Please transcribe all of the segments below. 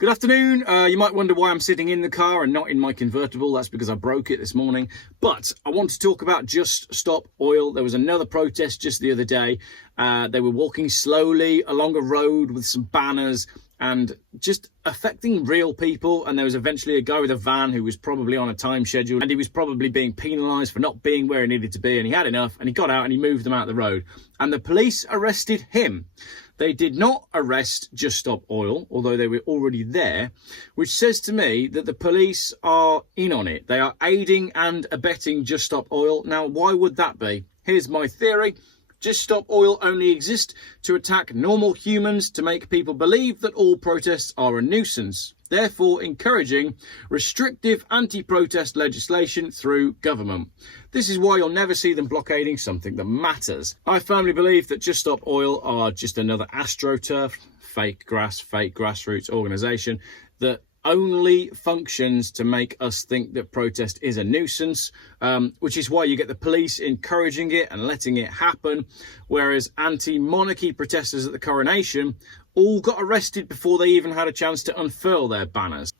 Good afternoon. You might wonder why I'm sitting in the car and not in my convertible. That's because I broke it this morning. But I want to talk about Just Stop Oil. There was another protest just the other day. They were walking slowly along a road with some banners and just affecting real people. And there was eventually a guy with a van who was probably on a time schedule, and he was probably being penalised for not being where he needed to be. And he had enough and he got out and he moved them out of the road. And the police arrested him. They did not arrest Just Stop Oil, although they were already there, which says to me that the police are in on it. They are aiding and abetting Just Stop Oil. Now, why would that be? Here's my theory. Just Stop Oil only exist to attack normal humans, to make people believe that all protests are a nuisance, therefore encouraging restrictive anti-protest legislation through government. This is why you'll never see them blockading something that matters. I firmly believe that Just Stop Oil are just another AstroTurf, fake grassroots organisation that only functions to make us think that protest is a nuisance, which is why you get the police encouraging it and letting it happen, whereas anti-monarchy protesters at the coronation all got arrested before they even had a chance to unfurl their banners.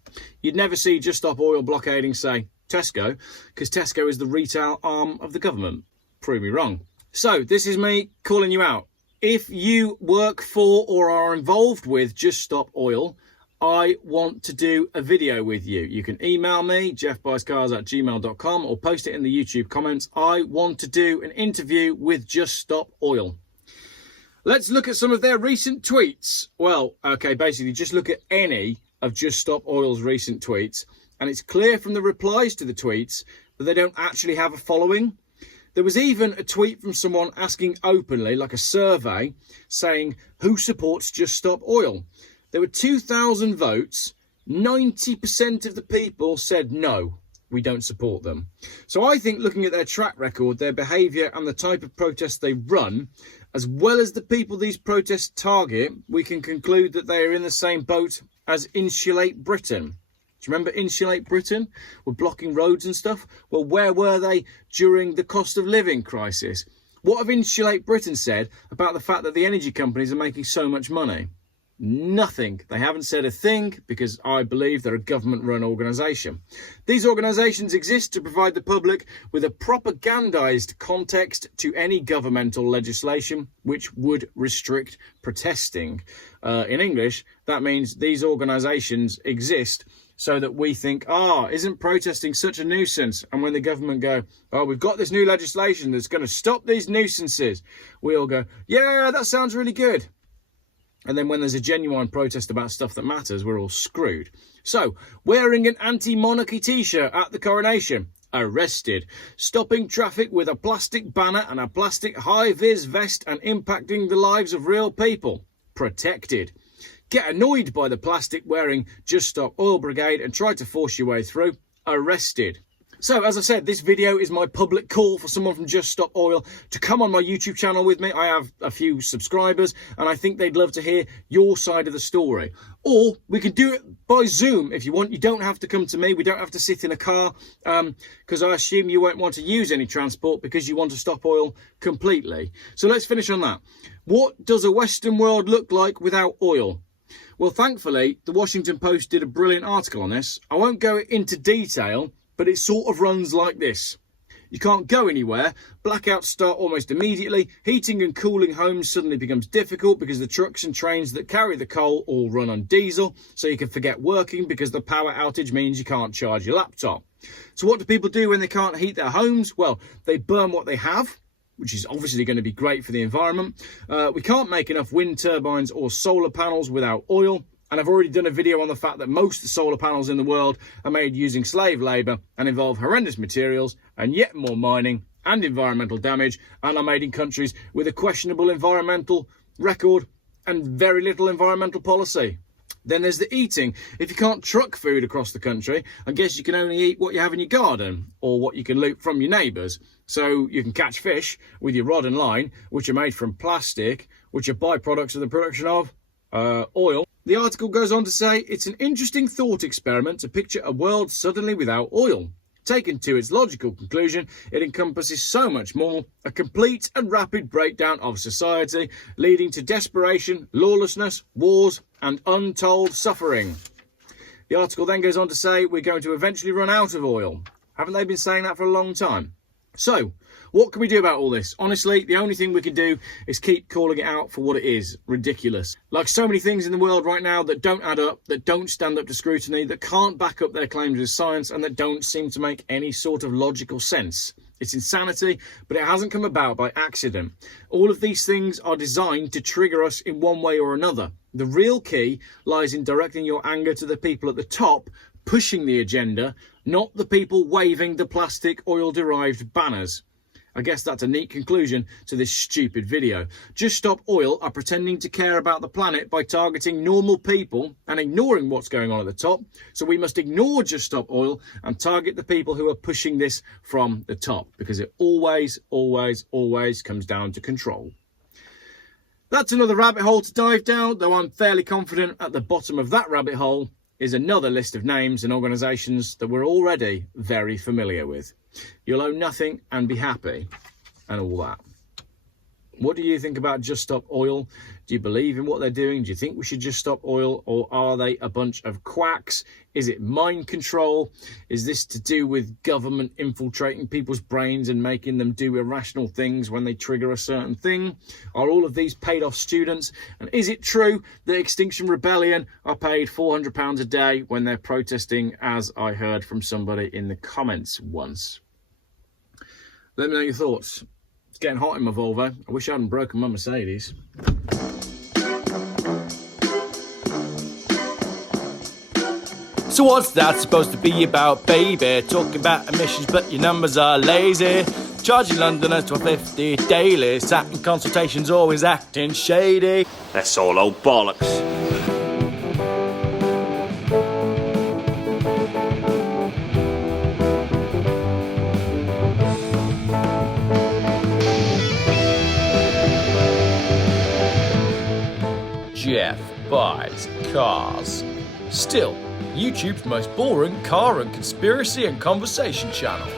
You'd never see Just Stop Oil blockading, say, Tesco, because Tesco is the retail arm of the government. Prove me wrong. So this is me calling you out. If you work for or are involved with Just Stop Oil, I want to do a video with you. You can email me, geoffbuyscars@gmail.com, or post it in the YouTube comments. I want to do an interview with Just Stop Oil. Let's look at some of their recent tweets. Well, okay, basically just look at any of Just Stop Oil's recent tweets, and it's clear from the replies to the tweets that they don't actually have a following. There was even a tweet from someone asking openly, like a survey, saying, who supports Just Stop Oil? There were 2,000 votes. 90% of the people said no, we don't support them. So I think looking at their track record, their behaviour and the type of protests they run, as well as the people these protests target, we can conclude that they are in the same boat as Insulate Britain. Do you remember Insulate Britain? We're blocking roads and stuff. Well, where were they during the cost of living crisis? What have Insulate Britain said about the fact that the energy companies are making so much money? Nothing. They haven't said a thing because I believe they're a government-run organisation. These organisations exist to provide the public with a propagandised context to any governmental legislation which would restrict protesting. In English, that means these organisations exist so that we think, isn't protesting such a nuisance? And when the government go, we've got this new legislation that's going to stop these nuisances, we all go, yeah, that sounds really good. And then when there's a genuine protest about stuff that matters, we're all screwed. So, wearing an anti-monarchy t-shirt at the coronation, arrested. Stopping traffic with a plastic banner and a plastic high-vis vest and impacting the lives of real people, protected. Get annoyed by the plastic wearing Just Stop Oil Brigade and try to force your way through, arrested. So, as I said, this video is my public call for someone from Just Stop Oil to come on my YouTube channel with me. I have a few subscribers, and I think they'd love to hear your side of the story. Or we could do it by Zoom if you want. You don't have to come to me. We don't have to sit in a car, because I assume you won't want to use any transport because you want to stop oil completely. So let's finish on that. What does a Western world look like without oil? Well, thankfully, the Washington Post did a brilliant article on this. I won't go into detail, but it sort of runs like this. You can't go anywhere, blackouts start almost immediately, heating and cooling homes suddenly becomes difficult because the trucks and trains that carry the coal all run on diesel, so you can forget working because the power outage means you can't charge your laptop. So what do people do when they can't heat their homes? Well, they burn what they have, which is obviously going to be great for the environment. We can't make enough wind turbines or solar panels without oil. And I've already done a video on the fact that most of the solar panels in the world are made using slave labour and involve horrendous materials and yet more mining and environmental damage, and are made in countries with a questionable environmental record and very little environmental policy. Then there's the eating. If you can't truck food across the country, I guess you can only eat what you have in your garden or what you can loot from your neighbours. So you can catch fish with your rod and line, which are made from plastic, which are byproducts of the production of oil. The article goes on to say, it's an interesting thought experiment to picture a world suddenly without oil. Taken to its logical conclusion, it encompasses so much more, a complete and rapid breakdown of society, leading to desperation, lawlessness, wars, and untold suffering. The article then goes on to say we're going to eventually run out of oil. Haven't they been saying that for a long time? So, what can we do about all this? Honestly, the only thing we can do is keep calling it out for what it is. Ridiculous. Like so many things in the world right now that don't add up, that don't stand up to scrutiny, that can't back up their claims with science, and that don't seem to make any sort of logical sense. It's insanity, but it hasn't come about by accident. All of these things are designed to trigger us in one way or another. The real key lies in directing your anger to the people at the top, pushing the agenda, not the people waving the plastic oil-derived banners. I guess that's a neat conclusion to this stupid video. Just Stop Oil are pretending to care about the planet by targeting normal people and ignoring what's going on at the top. So we must ignore Just Stop Oil and target the people who are pushing this from the top, because it always, always, always comes down to control. That's another rabbit hole to dive down, though I'm fairly confident at the bottom of that rabbit hole is another list of names and organisations that we're already very familiar with. You'll own nothing and be happy, and all that. What do you think about Just Stop Oil? Do you believe in what they're doing? Do you think we should just stop oil, or are they a bunch of quacks? Is it mind control? Is this to do with government infiltrating people's brains and making them do irrational things when they trigger a certain thing? Are all of these paid off students? And is it true that Extinction Rebellion are paid £400 a day when they're protesting, as I heard from somebody in the comments once? Let me know your thoughts. It's getting hot in my Volvo. I wish I hadn't broken my Mercedes. So what's that supposed to be about, baby? Talking about emissions, but your numbers are lazy. Charging Londoners £12.50 daily. Sat in consultations, always acting shady. That's all old bollocks. Geoff buys cars. Still, YouTube's most boring car and conspiracy and conversation channel.